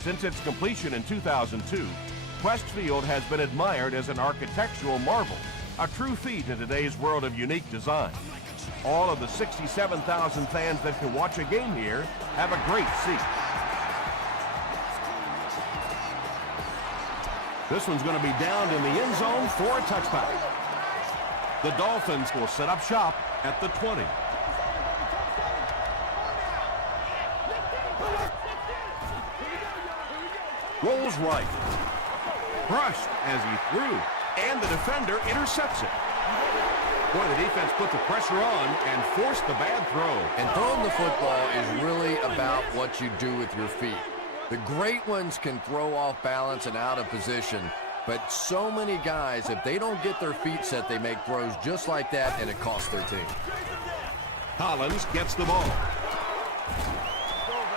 Since its completion in 2002, Quest Field has been admired as an architectural marvel, a true feat in today's world of unique design. All of the 67,000 fans that can watch a game here have a great seat. This one's going to be down in the end zone for a touchback. The Dolphins will set up shop at the 20. Rolls right. Crushed as he threw, and the defender intercepts it. Boy, the defense put the pressure on and forced the bad throw. And throwing the football is really about what you do with your feet. The great ones can throw off balance and out of position, but so many guys, if they don't get their feet set, they make throws just like that, and it costs their team. Collins gets the ball.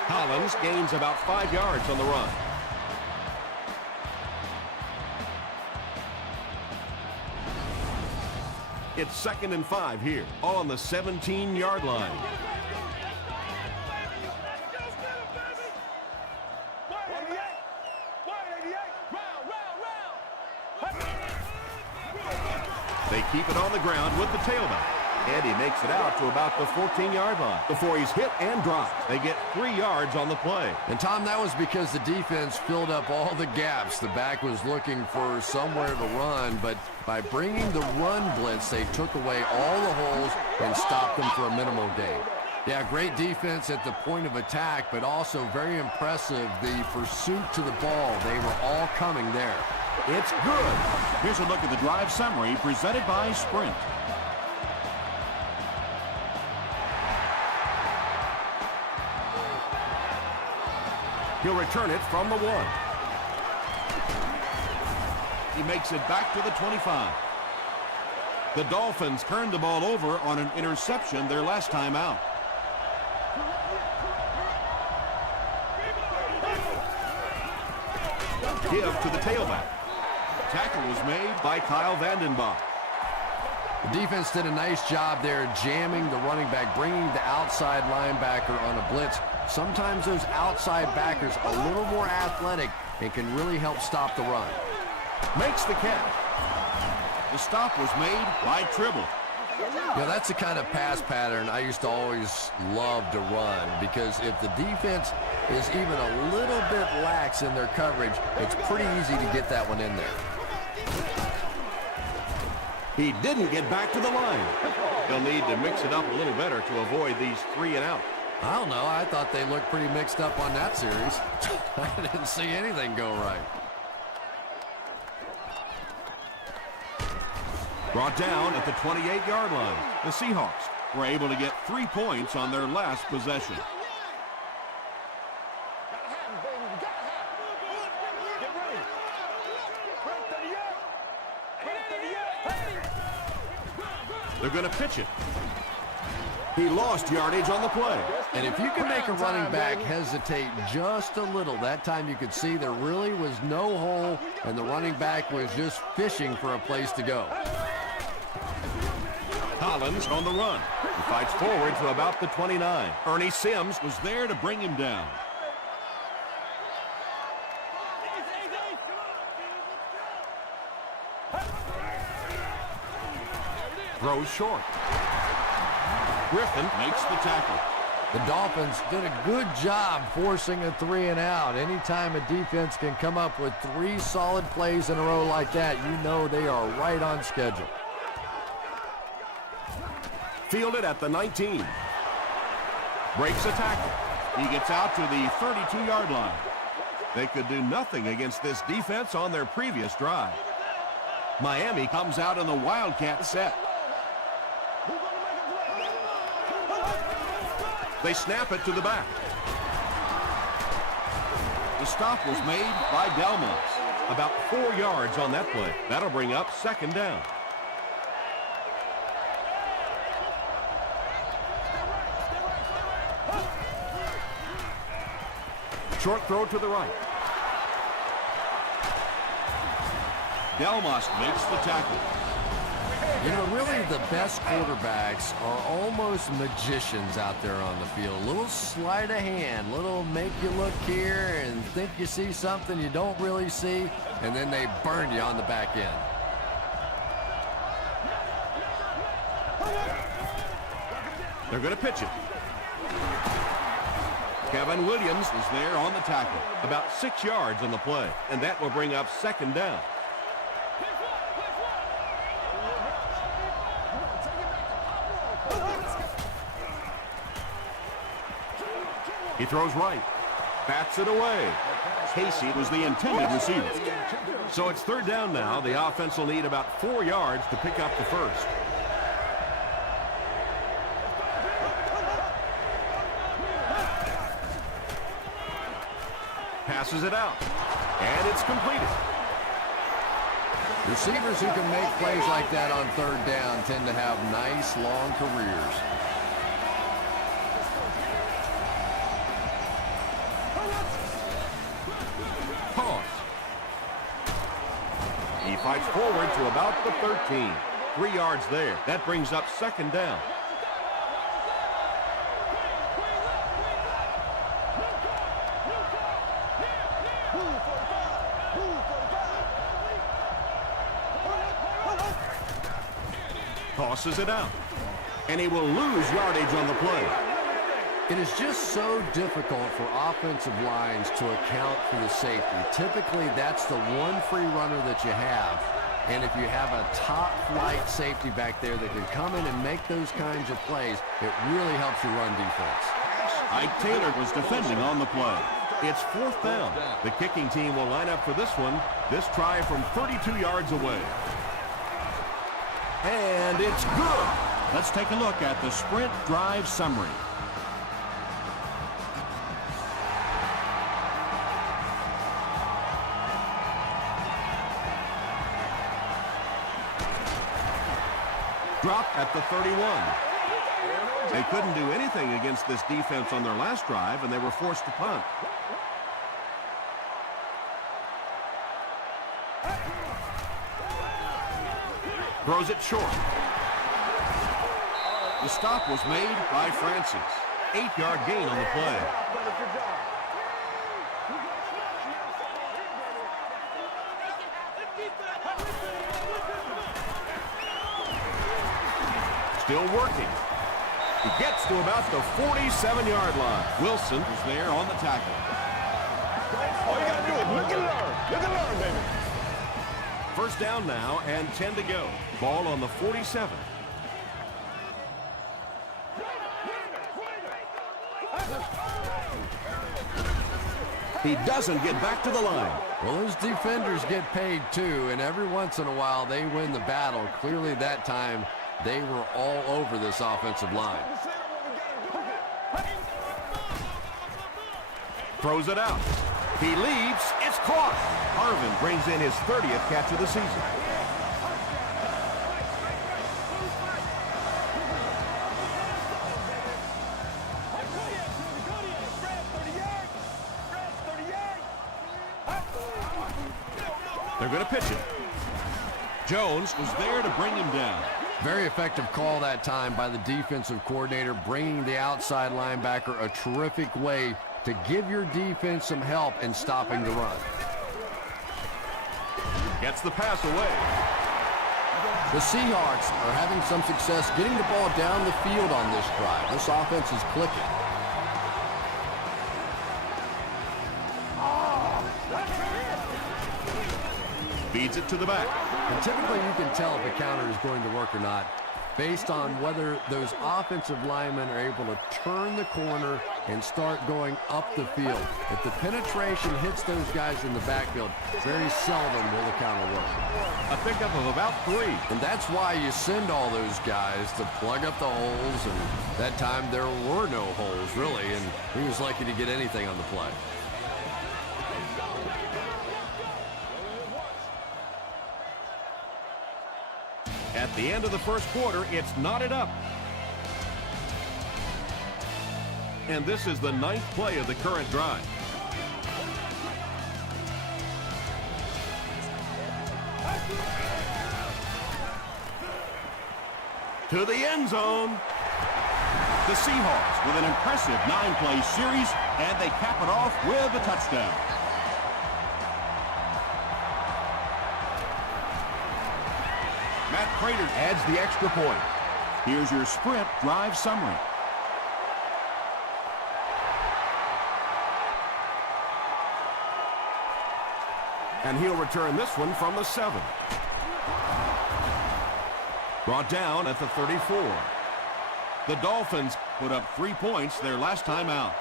Collins gains about 5 yards on the run. It's 2nd and 5 here on the 17-yard line. They keep it on the ground with the tailback. And he makes it out to about the 14-yard line before he's hit and dropped. They get 3 yards on the play. And, Tom, that was because the defense filled up all the gaps. The back was looking for somewhere to run, but by bringing the run blitz, they took away all the holes and stopped them for a minimal gain. Yeah, great defense at the point of attack, but also very impressive, the pursuit to the ball. They were all coming there. It's good. Here's a look at the drive summary presented by Sprint. He'll return it from the 1. He makes it back to the 25. The Dolphins turned the ball over on an interception their last time out. Give to the tailback. Tackle was made by Kyle Vandenbach. The defense did a nice job there jamming the running back, bringing the outside linebacker on a blitz. Sometimes those outside backers a little more athletic and can really help stop the run. Makes the catch. The stop was made by Tribble. You know, that's the kind of pass pattern I used to always love to run, because if the defense is even a little bit lax in their coverage, it's pretty easy to get that one in there. He didn't get back to the line. He'll need to mix it up a little better to avoid these 3 and out. I don't know. I thought they looked pretty mixed up on that series. I didn't see anything go right. Brought down at the 28-yard line. The Seahawks were able to get 3 points on their last possession. They're going to pitch it. He lost yardage on the play. And if you can make a running back hesitate just a little, that time you could see there really was no hole, and the running back was just fishing for a place to go. Collins on the run. He fights forward to about the 29. Ernie Sims was there to bring him down. Throws short. Griffin makes the tackle. The Dolphins did a good job forcing a 3 and out. Anytime a defense can come up with 3 solid plays in a row like that, you know they are right on schedule. Fielded at the 19. Breaks a tackle. He gets out to the 32-yard line. They could do nothing against this defense on their previous drive. Miami comes out in the Wildcat set. They snap it to the back. The stop was made by Delmas. About 4 yards on that play. That'll bring up 2nd down. Short throw to the right. Delmas makes the tackle. You know, really the best quarterbacks are almost magicians out there on the field. A little sleight of hand, little make you look here and think you see something you don't really see, and then they burn you on the back end. They're going to pitch it. Kevin Williams is there on the tackle. About 6 yards on the play, and that will bring up second down. He throws right. Bats it away. Casey was the intended receiver. So it's third down now. The offense will need about 4 yards to pick up the first. Passes it out. And it's completed. Receivers who can make plays like that on third down tend to have nice, long careers. Toss. He fights forward to about the 13. 3 yards there. That brings up second down. Tosses it out. And he will lose yardage on the play. It is just so difficult for offensive lines to account for the safety. Typically, that's the one free runner that you have. And if you have a top-flight safety back there that can come in and make those kinds of plays, it really helps your run defense. Ike Taylor was defending on the play. It's fourth down. The kicking team will line up for this one. This try from 32 yards away. And it's good. Let's take a look at the sprint drive summary. Dropped at the 31. They couldn't do anything against this defense on their last drive, and they were forced to punt. Throws it short. The stop was made by Francis. 8-yard gain on the play. Still working. He gets to about the 47-yard line. Wilson is there on the tackle. All you gotta do is look and learn. Look and learn, baby. First down now and 10 to go. Ball on the 47. He doesn't get back to the line. Well, those defenders get paid too, and every once in a while they win the battle. Clearly that time they were all over this offensive line. Throws it out. He leaps. It's caught. Harvin brings in his 30th catch of the season. They're going to pitch it. Jones was there to bring him down. Very effective call that time by the defensive coordinator, bringing the outside linebacker a terrific way to give your defense some help in stopping the run. Gets the pass away. The Seahawks are having some success getting the ball down the field on this drive. This offense is clicking. Feeds it to the back. And typically you can tell if a counter is going to work or not based on whether those offensive linemen are able to turn the corner and start going up the field. If the penetration hits those guys in the backfield, very seldom will the counter work. A pickup of about 3. And that's why you send all those guys to plug up the holes, and that time there were no holes, really, and he was lucky to get anything on the play. At the end of the first quarter, it's knotted up. And this is the 9th play of the current drive. To the end zone. The Seahawks with an impressive 9-play series, and they cap it off with a touchdown. Matt Prater adds the extra point. Here's your sprint drive summary. And he'll return this one from the 7. Brought down at the 34. The Dolphins put up 3 points their last time out.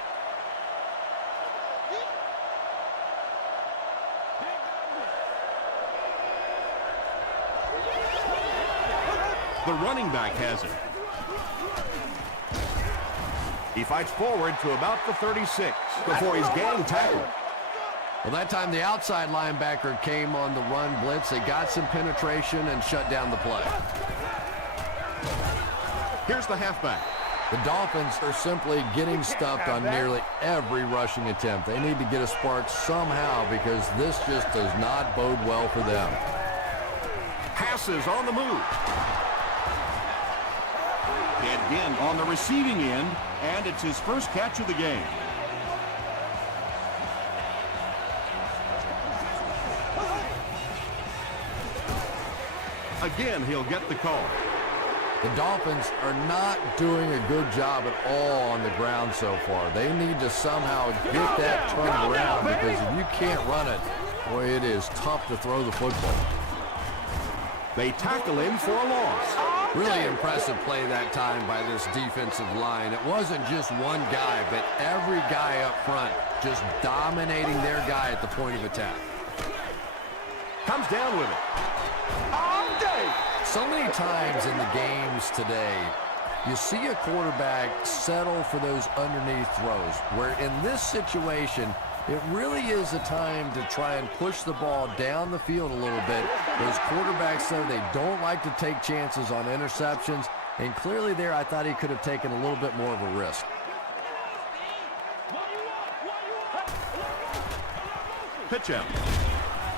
The running back has it. He fights forward to about the 36 before he's gang tackled. Well, that time the outside linebacker came on the run blitz. They got some penetration and shut down the play. Here's the halfback. The Dolphins are simply getting stuffed on nearly every rushing attempt. They need to get a spark somehow because this just does not bode well for them. Passes on the move. Again on the receiving end, and it's his first catch of the game. Again, he'll get the call. The Dolphins are not doing a good job at all on the ground so far. They need to somehow get that turned around because if you can't run it, boy, it is tough to throw the football. They tackle him for a loss. Really impressive play that time by this defensive line. It wasn't just one guy, but every guy up front just dominating their guy at the point of attack. Comes down with it. So many times in the games today, you see a quarterback settle for those underneath throws, where in this situation, it really is a time to try and push the ball down the field a little bit. Those quarterbacks, though, they don't like to take chances on interceptions, and clearly there I thought he could have taken a little bit more of a risk. Pitch out.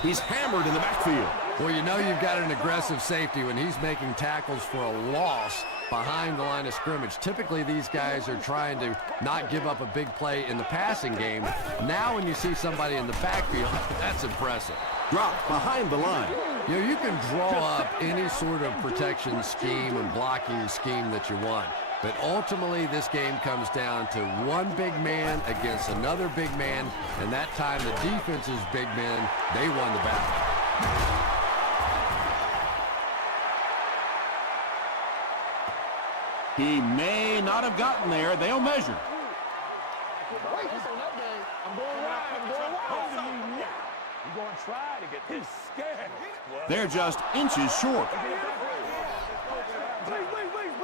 He's hammered in the backfield. Well, you know you've got an aggressive safety when he's making tackles for a loss behind the line of scrimmage. Typically, these guys are trying to not give up a big play in the passing game. Now when you see somebody in the backfield, that's impressive. Dropped behind the line. You know, you can draw up any sort of protection scheme and blocking scheme that you want. But ultimately, this game comes down to one big man against another big man. And that time, the defense's big men, they won the battle. He may not have gotten there. They'll measure. They're just inches short.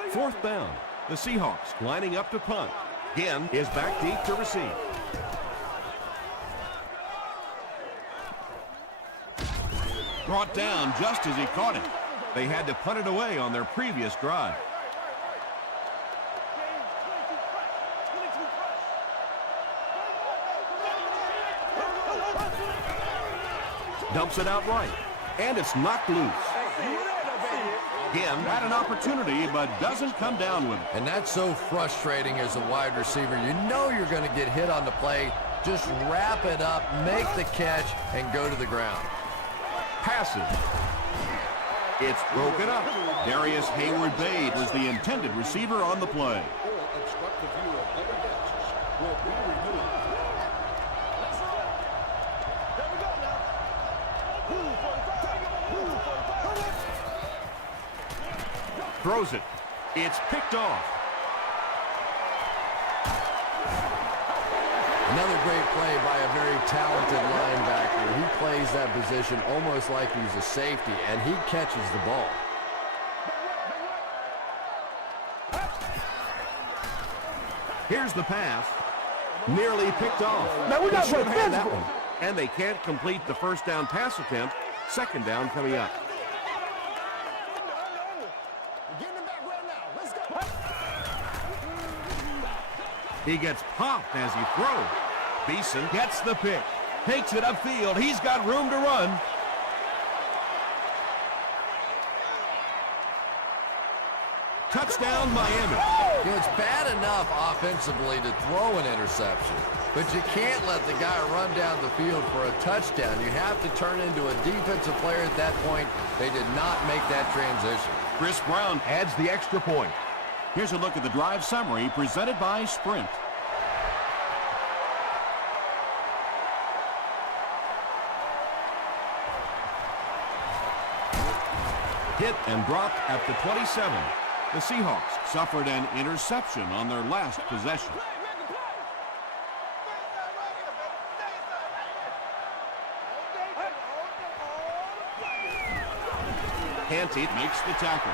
Fourth down. The Seahawks lining up to punt. Again is back deep to receive. Brought down just as he caught it. They had to punt it away on their previous drive. Dumps it out right, and it's knocked loose. Again, had an opportunity, but doesn't come down with it. And that's so frustrating as a wide receiver. You know you're going to get hit on the play. Just wrap it up, make the catch, and go to the ground. Passes. It's broken up. Darius Hayward-Bade was the intended receiver on the play. Throws it. It's picked off. Another great play by a very talented linebacker. He plays that position almost like he's a safety, and he catches the ball. Here's the pass. Nearly picked off. Man, we got They should have had that physical. one. And they can't complete the first down pass attempt. Second down coming up. He gets popped as he throws. Beeson gets the pick. Takes it upfield. He's got room to run. Touchdown, Miami. You know, it's bad enough offensively to throw an interception, but you can't let the guy run down the field for a touchdown. You have to turn into a defensive player at that point. They did not make that transition. Chris Brown adds the extra point. Here's a look at the drive summary presented by Sprint. Hit and dropped at the 27. The Seahawks suffered an interception on their last possession. Canty makes the tackle.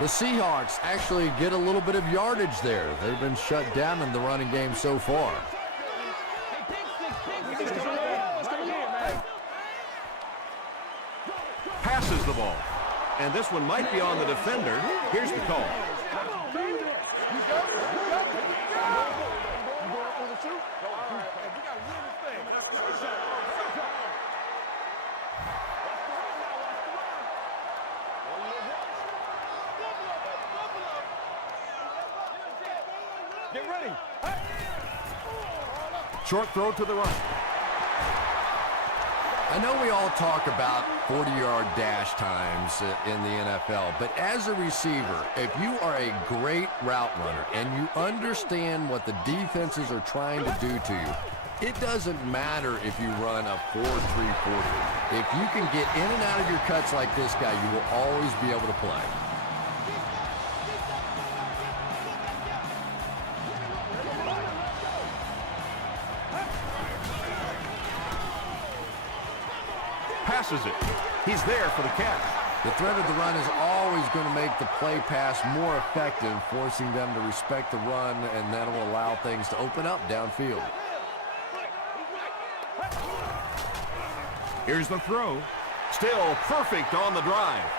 The Seahawks actually get a little bit of yardage there. They've been shut down in the running game so far. Passes the ball. And this one might be on the defender. Here's the call. Get ready. Short throw to the right. I know we all talk about 40-yard dash times in the NFL, but as a receiver, if you are a great route runner and you understand what the defenses are trying to do to you, it doesn't matter if you run a 4.3 40. If you can get in and out of your cuts like this guy, you will always be able to play. Passes it. He's there for the catch. The threat of the run is always going to make the play pass more effective, forcing them to respect the run, and that will allow things to open up downfield. Here's the throw. Still perfect on the drive.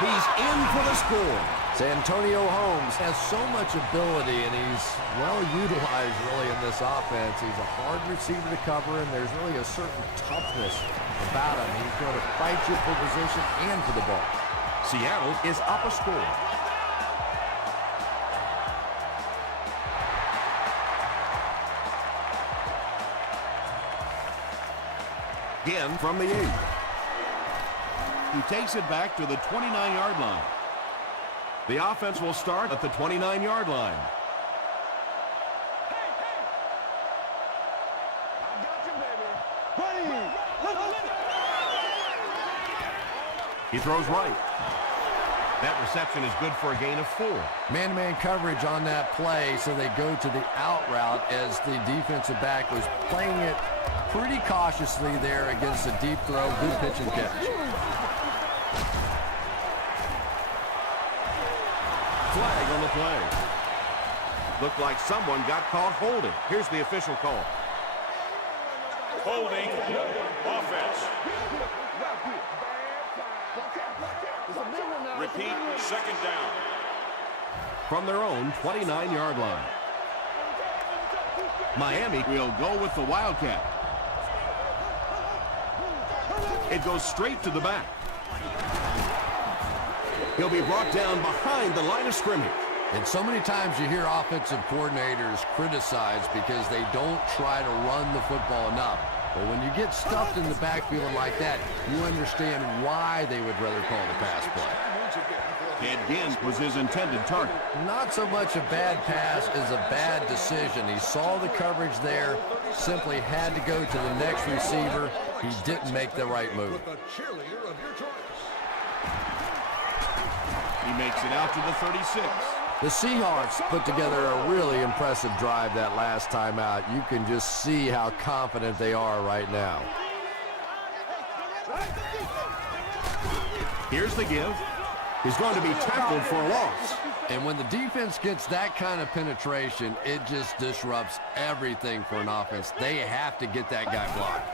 He's in for the score. Santonio Holmes has so much ability, and he's well utilized really in this offense. He's a hard receiver to cover, and there's really a certain toughness about him. He's going to fight you for position and for the ball. Seattle is up a score. Again from the 8. He takes it back to the 29-yard line. The offense will start at the 29-yard line. He throws right. That reception is good for a gain of 4. Man-to-man coverage on that play, so they go to the out route as the defensive back was playing it pretty cautiously there against a deep throw. Good pitch and catch. Flag on the play. Looked like someone got caught holding. Here's the official call. Holding. Offense. Repeat. Second down. From their own 29-yard line. Miami will go with the Wildcat. It goes straight to the back. He'll be brought down behind the line of scrimmage. And so many times you hear offensive coordinators criticized because they don't try to run the football enough. But when you get stuffed in the backfield like that, you understand why they would rather call the pass play. Ted Ginn was his intended target. Not so much a bad pass as a bad decision. He saw the coverage there, simply had to go to the next receiver. He didn't make the right move. He makes it out to the 36. The Seahawks put together a really impressive drive that last time out. You can just see how confident they are right now. Here's the give. He's going to be tackled for a loss. And when the defense gets that kind of penetration, it just disrupts everything for an offense. They have to get that guy blocked.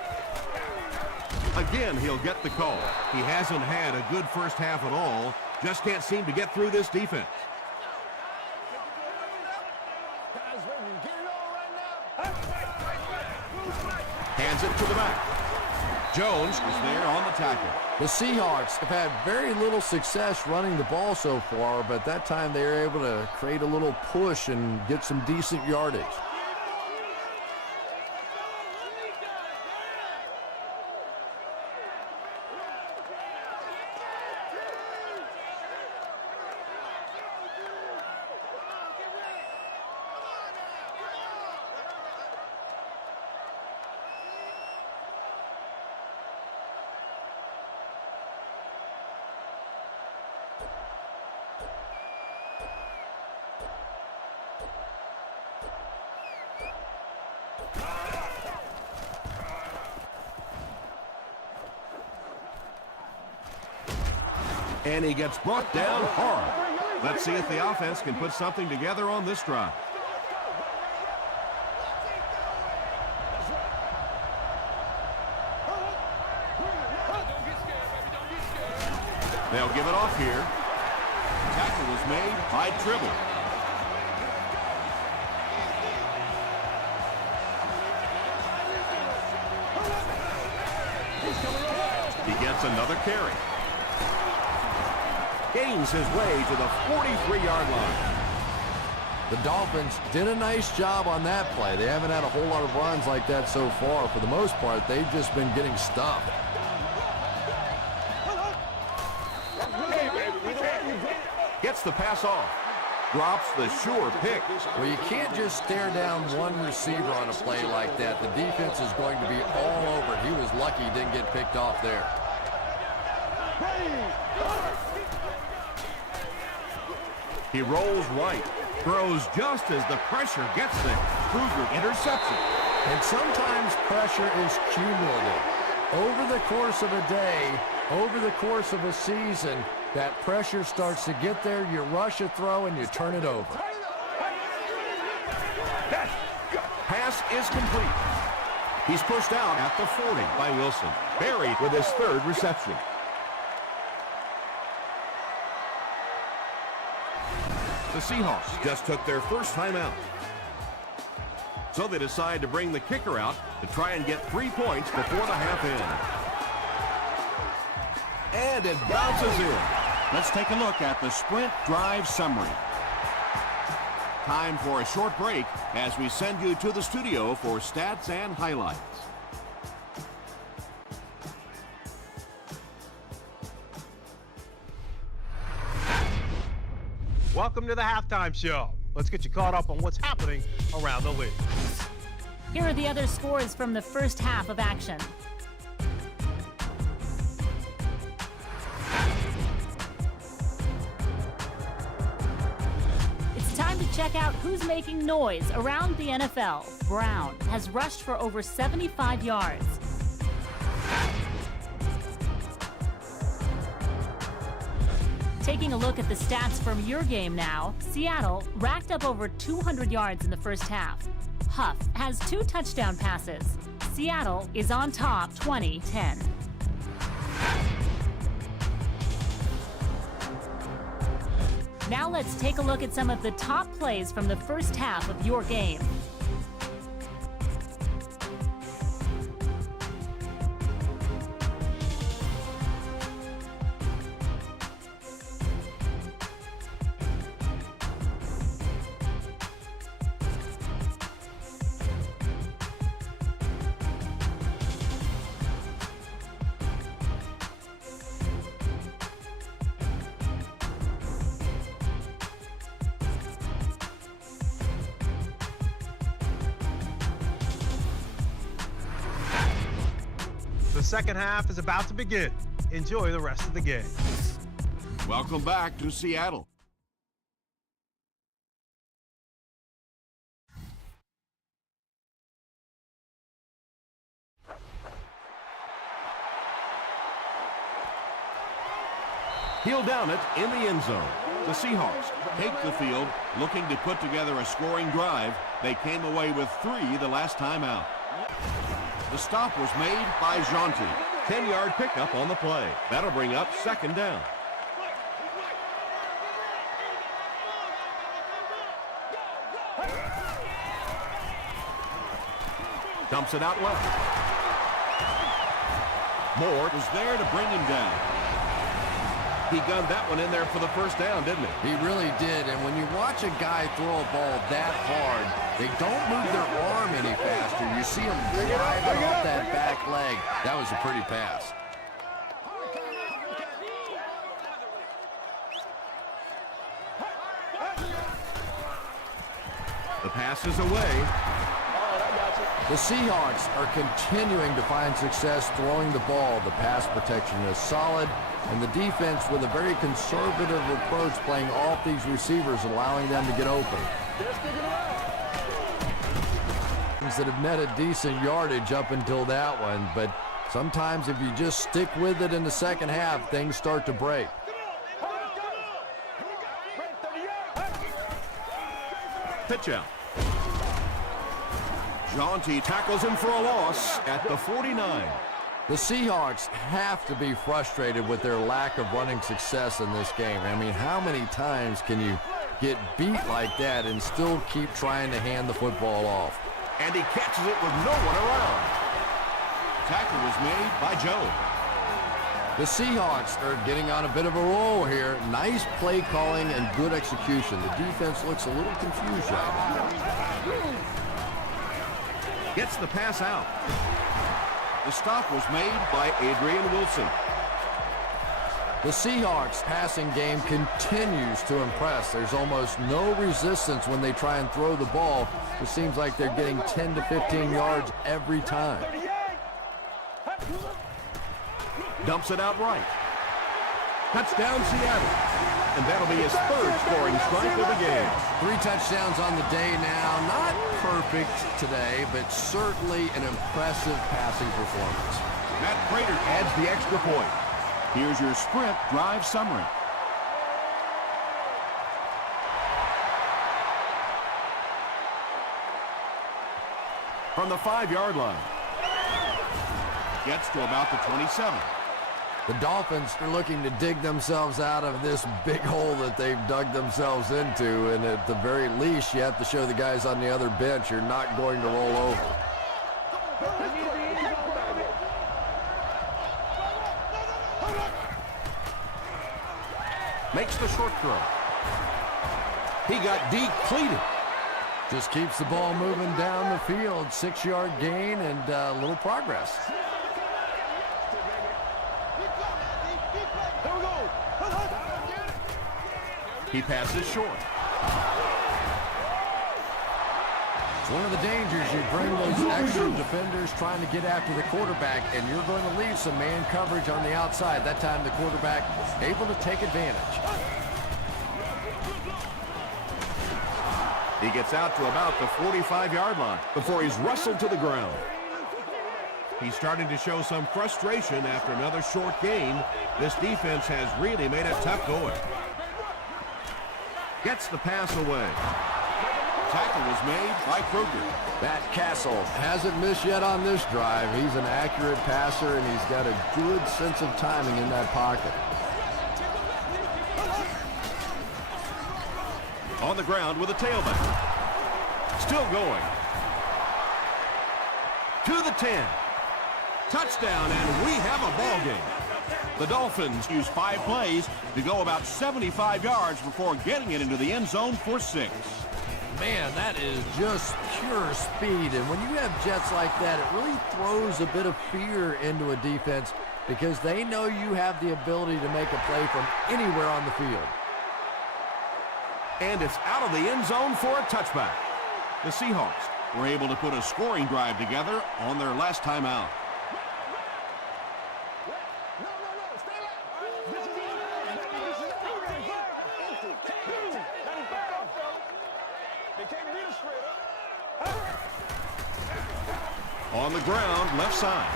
Again, he'll get the call. He hasn't had a good first half at all. Just can't seem to get through this defense. Hands it to the back. Jones is there on the tackle. The Seahawks have had very little success running the ball so far, but that time they were able to create a little push and get some decent yardage. And he gets brought down hard. Let's see if the offense can put something together on this drive. They'll give it off here. Tackle was made by Tribble. He gets another carry. Gains his way to the 43-yard line. The Dolphins did a nice job on that play. They haven't had a whole lot of runs like that so far. For the most part, they've just been getting stuffed. Gets the pass off. Drops the sure pick. Well, you can't just stare down one receiver on a play like that. The defense is going to be all over it. He was lucky he didn't get picked off there. He rolls right. Throws just as the pressure gets there. Kruger interception. And sometimes pressure is cumulative. Over the course of a day, over the course of a season, that pressure starts to get there, you rush a throw, and you turn it over. Pass is complete. He's pushed out at the 40 by Wilson. Buried with his third reception. The Seahawks just took their first time out. So they decide to bring the kicker out to try and get 3 points before the half end. And it bounces in. Let's take a look at the sprint drive summary. Time for a short break as we send you to the studio for stats and highlights. Welcome to the halftime show. Let's get you caught up on what's happening around the league. Here are the other scores from the first half of action. It's time to check out who's making noise around the NFL. Brown has rushed for over 75 yards. Taking a look at the stats from your game now, Seattle racked up over 200 yards in the first half. Huff has 2 touchdown passes. Seattle is on top 20-10. Now let's take a look at some of the top plays from the first half of your game. The second half is about to begin. Enjoy the rest of the game. Welcome back to Seattle. He'll down it in the end zone. The Seahawks take the field, looking to put together a scoring drive. They came away with 3 the last time out. The stop was made by Jonty. 10-yard pickup on the play. That'll bring up second down. Dumps it out left. Moore was there to bring him down. He gunned that one in there for the first down, didn't he? He really did, and when you watch a guy throw a ball that hard, they don't move their arm any faster. You see him driving off that back leg. That was a pretty pass. The pass is away. The Seahawks are continuing to find success throwing the ball. The pass protection is solid, and the defense with a very conservative approach playing off these receivers, allowing them to get open. That have netted decent yardage up until that one, but sometimes if you just stick with it in the second half, things start to break. Pitch out. Jaunty tackles him for a loss at the 49. The Seahawks have to be frustrated with their lack of running success in this game. I mean, how many times can you get beat like that and still keep trying to hand the football off? And he catches it with no one around. Tackle was made by Joe. The Seahawks are getting on a bit of a roll here. Nice play calling and good execution. The defense looks a little confused right now. Gets the pass out. The stop was made by Adrian Wilson. The Seahawks passing game continues to impress. There's almost no resistance when they try and throw the ball. It seems like they're getting 10 to 15 yards every time. Dumps it out right. Touchdown Seattle. And that'll be his third scoring strike of the game. 3 touchdowns on the day now. Not perfect today, but certainly an impressive passing performance. Matt Prater adds the extra point. Here's your Sprint drive summary. From the 5-yard line. Gets to about the 27. The Dolphins are looking to dig themselves out of this big hole that they've dug themselves into, and at the very least, you have to show the guys on the other bench you're not going to roll over. Makes the short throw. He got depleted. Just keeps the ball moving down the field. 6-yard gain and a little progress. He passes short. It's one of the dangers. You bring those extra defenders trying to get after the quarterback, and you're going to leave some man coverage on the outside. That time the quarterback able to take advantage. He gets out to about the 45-yard line before he's wrestled to the ground. He's starting to show some frustration after another short gain. This defense has really made it tough going. Gets the pass away. Tackle was made by Kruger. Matt Castle hasn't missed yet on this drive. He's an accurate passer, and he's got a good sense of timing in that pocket. On the ground with a tailback. Still going. To the 10. Touchdown, and we have a ball game. The Dolphins use 5 plays to go about 75 yards before getting it into the end zone for 6. Man, that is just pure speed, and when you have jets like that, it really throws a bit of fear into a defense because they know you have the ability to make a play from anywhere on the field. And it's out of the end zone for a touchback. The Seahawks were able to put a scoring drive together on their last time out. On the ground, left side.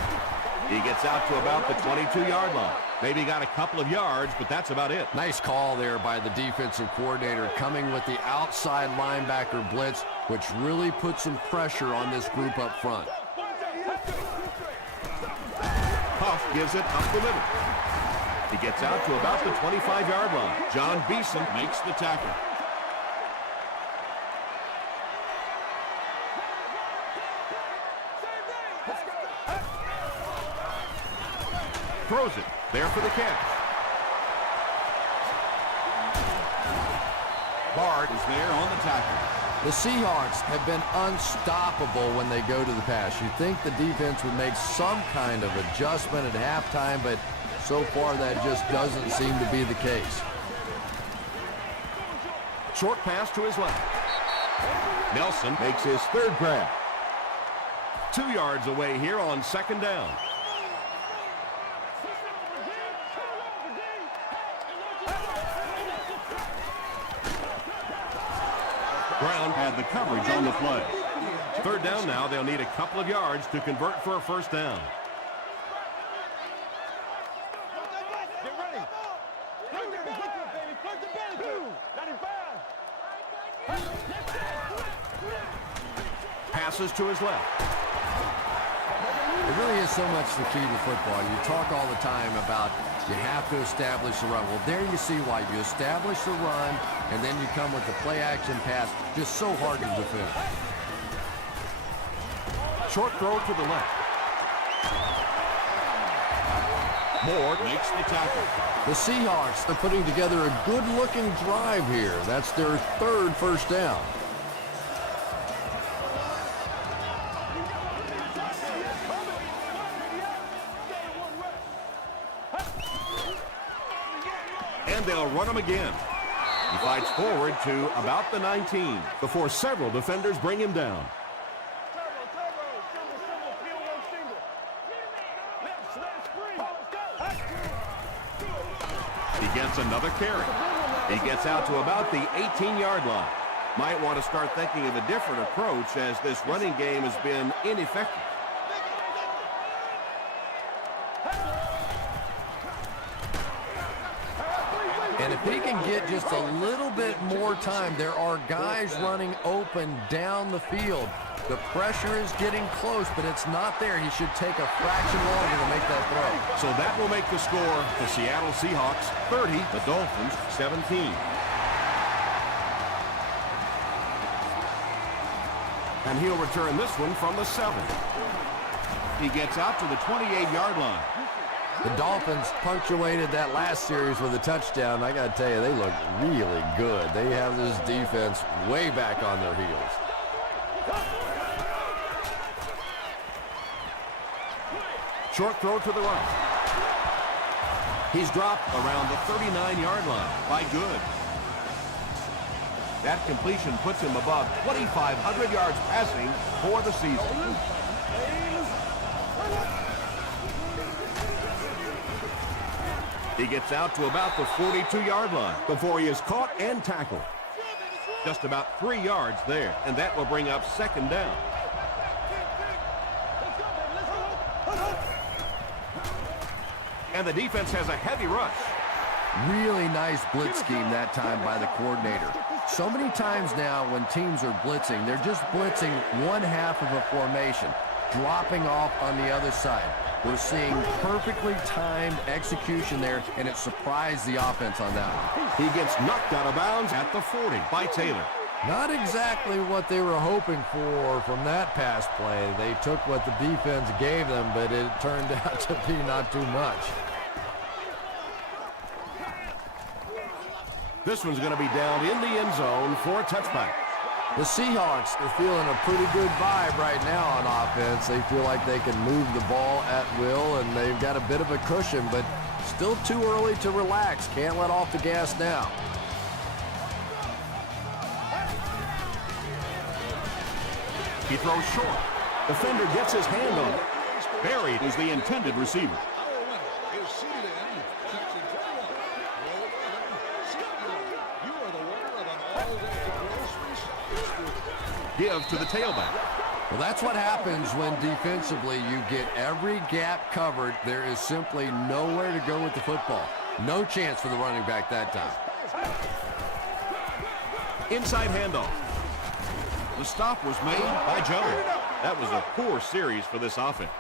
He gets out to about the 22-yard line. Maybe got a couple of yards, but that's about it. Nice call there by the defensive coordinator, coming with the outside linebacker blitz, which really put some pressure on this group up front. Huff gives it up the middle. He gets out to about the 25-yard line. John Beeson makes the tackle. throws it. There for the catch. Bard is there on the tackle. The Seahawks have been unstoppable when they go to the pass. You'd think the defense would make some kind of adjustment at halftime, but so far that just doesn't seem to be the case. Short pass to his left. Nelson makes his third grab. 2 yards away here on second down. Brown had the coverage on the play. Third down now. They'll need a couple of yards to convert for a first down. Get ready. Passes to his left. It really is so much the key to football. You talk all the time about you have to establish the run. Well, there you see why. You establish the run, and then you come with the play-action pass. Just so hard to defend. Short throw to the left. Moore makes the tackle. The Seahawks are putting together a good-looking drive here. That's their third first down. And they'll run him again. He fights forward to about the 19 before several defenders bring him down. He gets another carry. He gets out to about the 18-yard line. Might want to start thinking of a different approach as this running game has been ineffective. And if he can get just a little bit more time, there are guys running open down the field. The pressure is getting close, but it's not there. He should take a fraction longer to make that throw. So that will make the score the Seattle Seahawks 30, the Dolphins 17. And he'll return this one from the 7. He gets out to the 28-yard line. The Dolphins punctuated that last series with a touchdown. I got to tell you, they look really good. They have this defense way back on their heels. Short throw to the right. He's dropped around the 39-yard line by Good. That completion puts him above 2,500 yards passing for the season. He gets out to about the 42-yard line before he is caught and tackled. Just about 3 yards there, and that will bring up second down. And the defense has a heavy rush. Really nice blitz scheme that time by the coordinator. So many times now when teams are blitzing, they're just blitzing one half of a formation, dropping off on the other side. We're seeing perfectly timed execution there, and it surprised the offense on that one. He gets knocked out of bounds at the 40 by Taylor. Not exactly what they were hoping for from that pass play. They took what the defense gave them, but it turned out to be not too much. This one's going to be down in the end zone for a touchback. The Seahawks are feeling a pretty good vibe right now on offense. They feel like they can move the ball at will, and they've got a bit of a cushion, but still too early to relax. Can't let off the gas now. He throws short. Defender gets his hand on it. Buried is the intended receiver. Give to the tailback. Well, that's what happens when defensively you get every gap covered. There is simply nowhere to go with the football. No chance for the running back that time. Inside handoff. The stop was made by Jones. That was a poor series for this offense.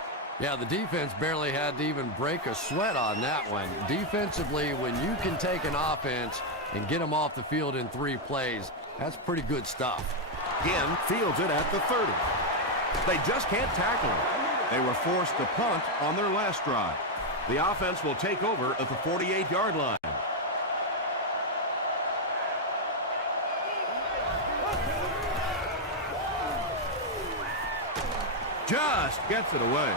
Yeah, the defense barely had to even break a sweat on that one. Defensively, when you can take an offense and get them off the field in 3 plays, that's pretty good stuff. Again, fields it at the 30. They just can't tackle him. They were forced to punt on their last drive. The offense will take over at the 48-yard line. Just gets it away.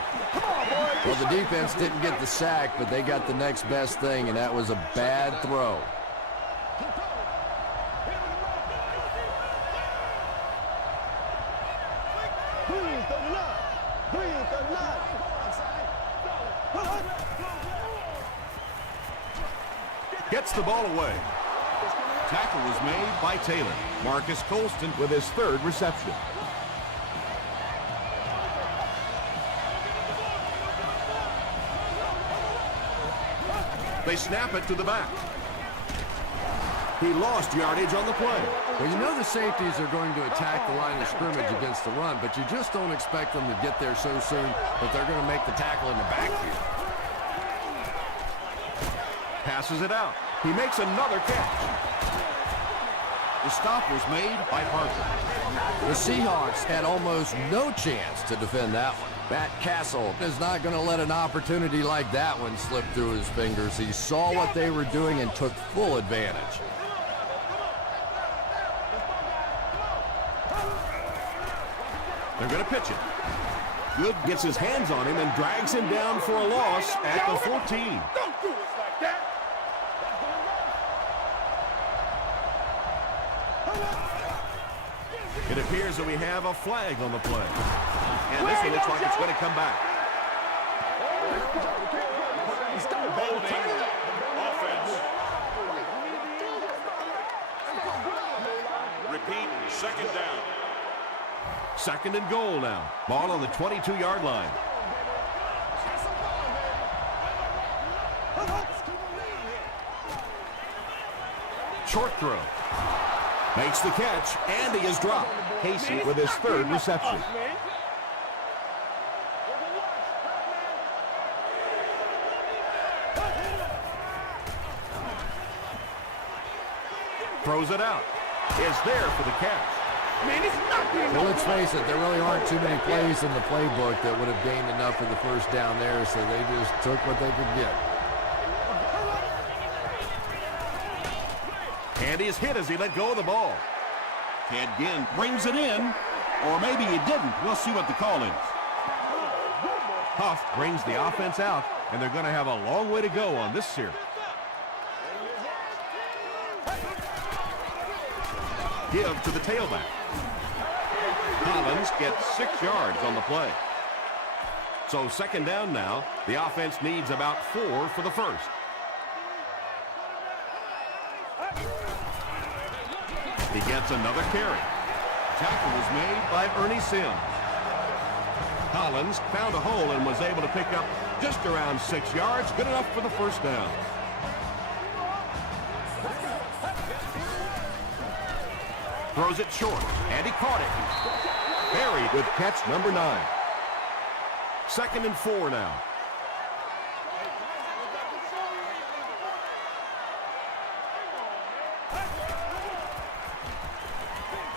Well, the defense didn't get the sack, but they got the next best thing, and that was a bad throw. Gets the ball away. Tackle was made by Taylor. Marcus Colston with his third reception. They snap it to the back. He lost yardage on the play. Well, you know the safeties are going to attack the line of scrimmage against the run, but you just don't expect them to get there so soon that they're going to make the tackle in the backfield. Passes it out. He makes another catch. The stop was made by Parker. The Seahawks had almost no chance to defend that one. Matt Castle is not going to let an opportunity like that one slip through his fingers. He saw what they were doing and took full advantage. They're going to pitch it. Good gets his hands on him and drags him down for a loss at the 14. Don't do us like that. It appears that we have a flag on the play. And this one looks like it's going to come back. Holding offense. Repeat, second down. Second and goal now. Ball on the 22-yard line. Short throw. Makes the catch, and he is dropped. Casey with his third reception. Throws it out. Is there for the catch. Well, let's face it, there really aren't too many plays in the playbook that would have gained enough for the first down there, so they just took what they could get. And he is hit as he let go of the ball. Ted Ginn brings it in, or maybe he didn't. We'll see what the call is. Huff brings the offense out, and they're going to have a long way to go on this series. Give to the tailback. Collins gets 6 yards on the play. So second down now. The offense needs about 4 for the first. He gets another carry. Tackle was made by Ernie Sims. Collins found a hole and was able to pick up just around 6 yards. Good enough for the first down. Throws it short, and he caught it. Buried with catch number 9. Second and 4 now.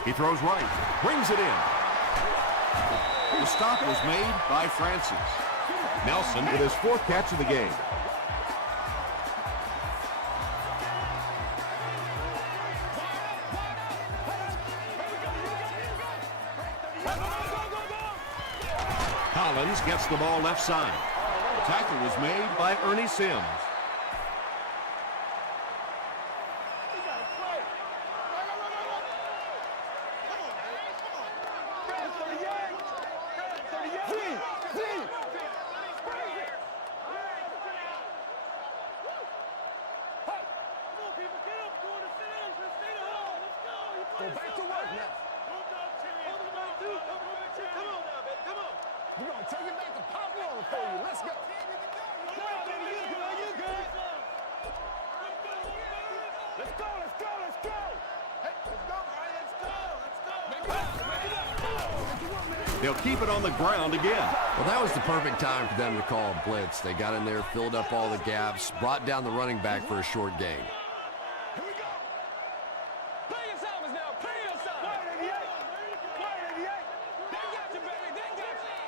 He throws right, brings it in. The stop was made by Francis. Nelson with his 4th catch of the game. Collins gets the ball left side. Tackle was made by Ernie Sims. Go back to work now. We're going to take it back to Pop Warner for you. Let's go. Let's go, let's go, let's go. Hey, let's go, Ryan, let's go. They'll keep it on the ground again. Well, that was the perfect time for them to call a blitz. They got in there, filled up all the gaps, brought down the running back for a short gain. Here we go. Play your assignments now. Play your assignments. Play 88. Play 88. They got you, baby. They got you.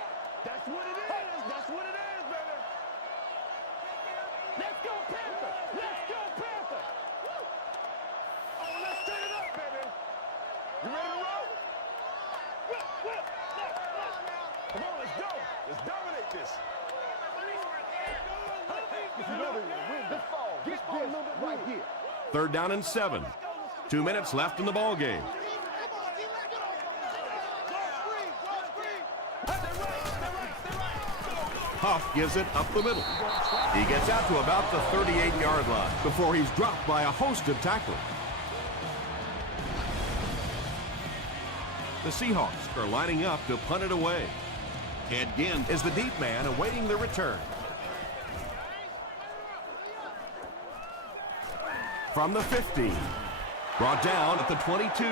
That's what it is. That's what it is, baby. Come on, let's go. Let's dominate this. If you know they're going to win this ball, get this right here. 3rd down and 7. 2 minutes left in the ball game. Huff gives it up the middle. He gets out to about the 38-yard line before he's dropped by a host of tacklers. The Seahawks are lining up to punt it away. Ed Ginn is the deep man awaiting the return. From the 15. Brought down at the 22.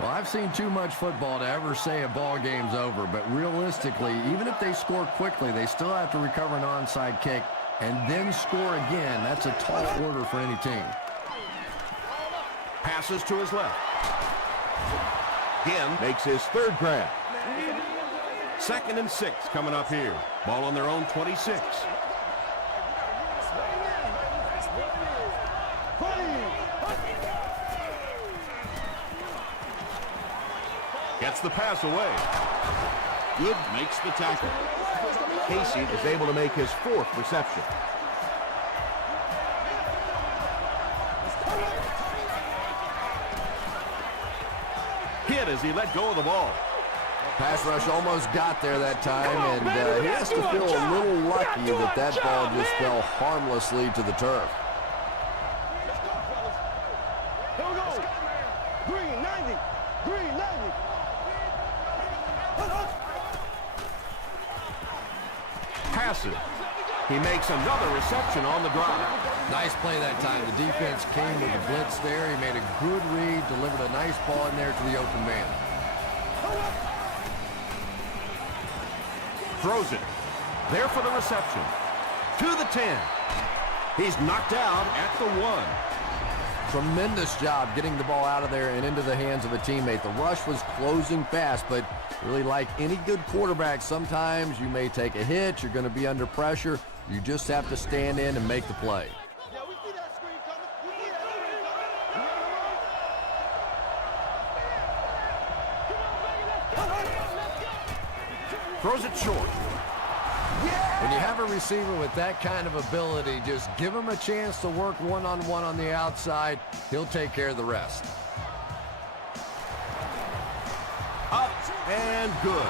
Well, I've seen too much football to ever say a ball game's over, but realistically, even if they score quickly, they still have to recover an onside kick and then score again. That's a tall order for any team. Passes to his left. Ginn makes his 3rd grab. 2nd and 6 coming up here. Ball on their own 26. Gets the pass away. Good makes the tackle. Casey is able to make his 4th reception. Hit as he let go of the ball. Pass rush almost got there that time, and he has to feel a little lucky that that ball just fell harmlessly to the turf. Here we go. Green 90. Green 90. Passes. He makes another reception on the drive. Nice play that time. The defense came with a blitz there. He made a good read, delivered a nice ball in there to the open man. Throws it. There for the reception. To the 10. He's knocked out at the 1. Tremendous job getting the ball out of there and into the hands of a teammate. The rush was closing fast, but really like any good quarterback, sometimes you may take a hit. You're going to be under pressure. You just have to stand in and make the play. Yeah, we see that screen coming. Throws it short. When you have a receiver with that kind of ability, just give him a chance to work one-on-one on the outside. He'll take care of the rest. Up and good.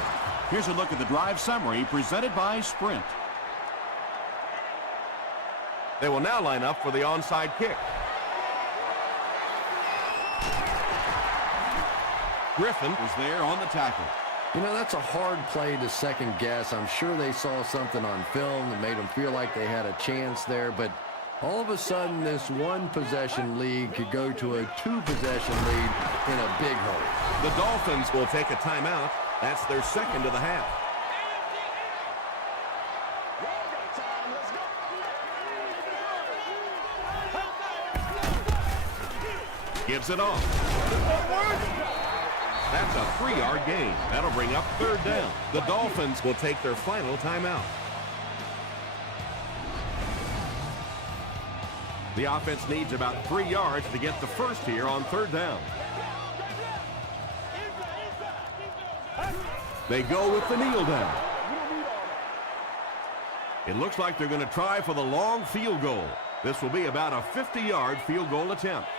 Here's a look at the drive summary presented by Sprint. They will now line up for the onside kick. Griffin was there on the tackle. You know, that's a hard play to second guess. I'm sure they saw something on film that made them feel like they had a chance there, but all of a sudden this one possession lead could go to a 2-possession lead in a big hurry. The Dolphins will take a timeout. That's their 2nd of the half. Gives it off. That's a 3-yard gain. That'll bring up 3rd down. The Dolphins will take their final timeout. The offense needs about 3 yards to get the first here on 3rd down. They go with the kneel down. It looks like they're going to try for the long field goal. This will be about a 50-yard field goal attempt.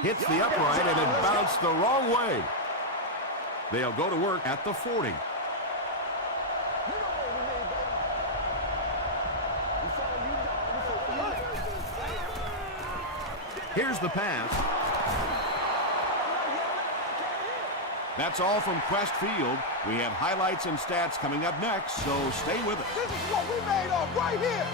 Hits the upright and it bounced the wrong way. They'll go to work at the 40. Here's the pass. That's all from Crest Field. We have highlights and stats coming up next, so stay with us. This is what we made of right here.